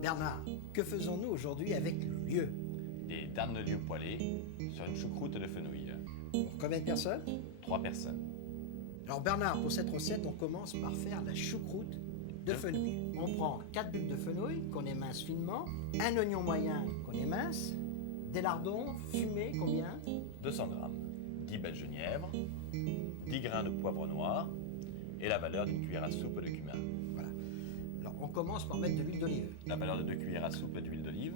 Bernard, que faisons-nous aujourd'hui avec le lieu? Des darnes de lieu poêlées sur une choucroute de fenouil. Pour combien de personnes? 3 personnes. Alors Bernard, pour cette recette, on commence par faire la choucroute de fenouil. On prend 4 bulbes de fenouil qu'on émince finement, un oignon moyen qu'on émince, des lardons fumés, combien? 200 g, 10 baies de genièvre, 10 grains de poivre noir et la valeur d'une cuillère à soupe de cumin. Voilà. Alors on commence par mettre de l'huile d'olive. La valeur de 2 cuillères à soupe d'huile d'olive.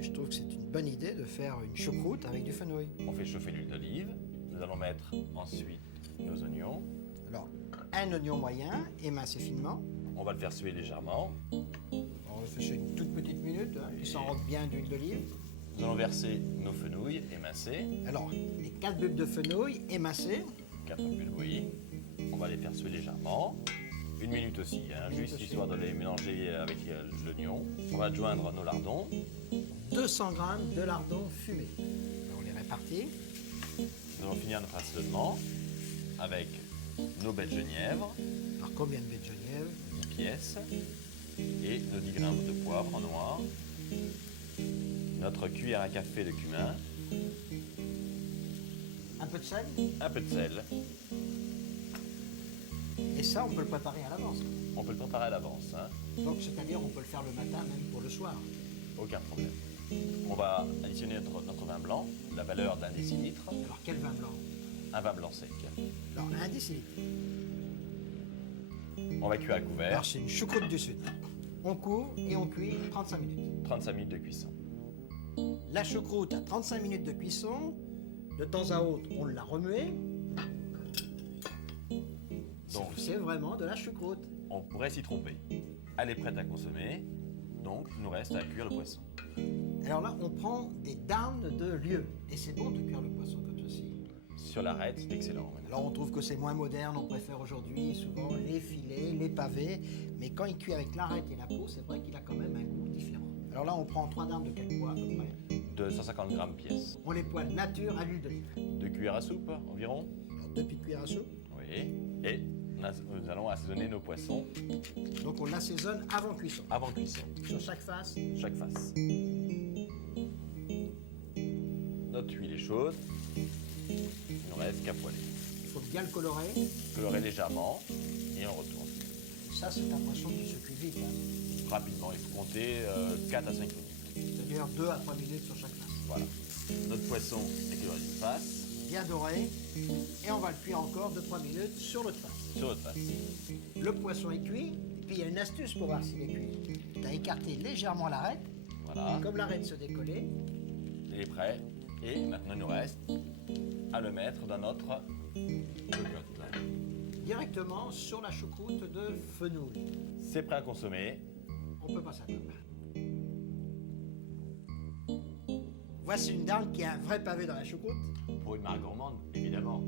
Je trouve que c'est une bonne idée de faire une choucroute avec du fenouil. On fait chauffer l'huile d'olive. Nous allons mettre ensuite nos oignons. Alors, un oignon moyen, émincé finement. On va le faire suer légèrement. On le fait sur une toute petite minute, hein, il s'enrobe bien d'huile d'olive. Nous allons verser nos fenouils émincés. Alors, les 4 bulbes de fenouil émincés. 4 bulbes, oui. On va les faire suer légèrement. Une minute aussi, hein, juste aussi. histoire de les mélanger avec l'oignon. On va joindre nos lardons. 200 g de lardons fumés. Alors, on les répartit. Nous allons finir notre assaisonnement avec nos baies de genièvre, Alors, combien de baies de genièvre? 10 pièces, et nos 10 grains de poivre noir, notre cuillère à café de cumin, Un peu de sel. un peu de sel. Et ça, on peut le préparer à l'avance. On peut le préparer à l'avance, hein, Donc, c'est-à-dire, on peut le faire le matin, même pour le soir. aucun problème. On va additionner notre vin blanc, la valeur d'1 décilitre, Alors, quel vin blanc? un vin blanc sec. Alors, 1 décilitre. On va cuire à couvert, Alors, c'est une choucroute du Sud. On couvre et on cuit 35 minutes. 35 minutes de cuisson. La choucroute à 35 minutes de cuisson. De temps à autre, on l'a remuée. Donc, C'est vraiment de la choucroute. on pourrait s'y tromper. Elle est prête à consommer, donc il nous reste à cuire le poisson. Alors là, on prend des darnes de lieu. Et c'est bon de cuire le poisson comme ceci. Sur l'arête, c'est excellent. Alors on trouve que c'est moins moderne, on préfère aujourd'hui souvent les filets, les pavés. Mais quand il cuit avec l'arête et la peau, c'est vrai qu'il a quand même un goût différent. Alors là, on prend 3 darnes de quel poids à peu près? 250 g pièce. On les poêle nature à l'huile d'olive. 2 cuillères à soupe environ. Alors 2 petites cuillères à soupe. Oui. Et nous allons assaisonner nos poissons Donc on l'assaisonne avant cuisson. avant cuisson, Sur chaque face. chaque face. Notre huile est chaude. Il ne reste qu'à poêler. Il faut bien le colorer. Colorer légèrement et on retourne. Ça, c'est un poisson qui se cuit vite, hein. Rapidement, il faut compter 4 à 5 minutes. C'est-à-dire 2 à 3 minutes sur chaque face. Voilà. Notre poisson est coloré d'une face, Bien doré. Et on va le cuire encore 2-3 minutes sur l'autre face. sur l'autre face. Le poisson est cuit. Et puis il y a une astuce pour voir s'il est cuit. Tu as écarté légèrement l'arête. Voilà. Comme l'arête se décollait. Il est prêt. Et maintenant, il nous reste à le mettre dans notre cocotte. Directement sur la choucroute de fenouil. C'est prêt à consommer. On peut passer à table. Voici une darne qui a un vrai pavé dans la choucroute. Pour une marque gourmande, évidemment.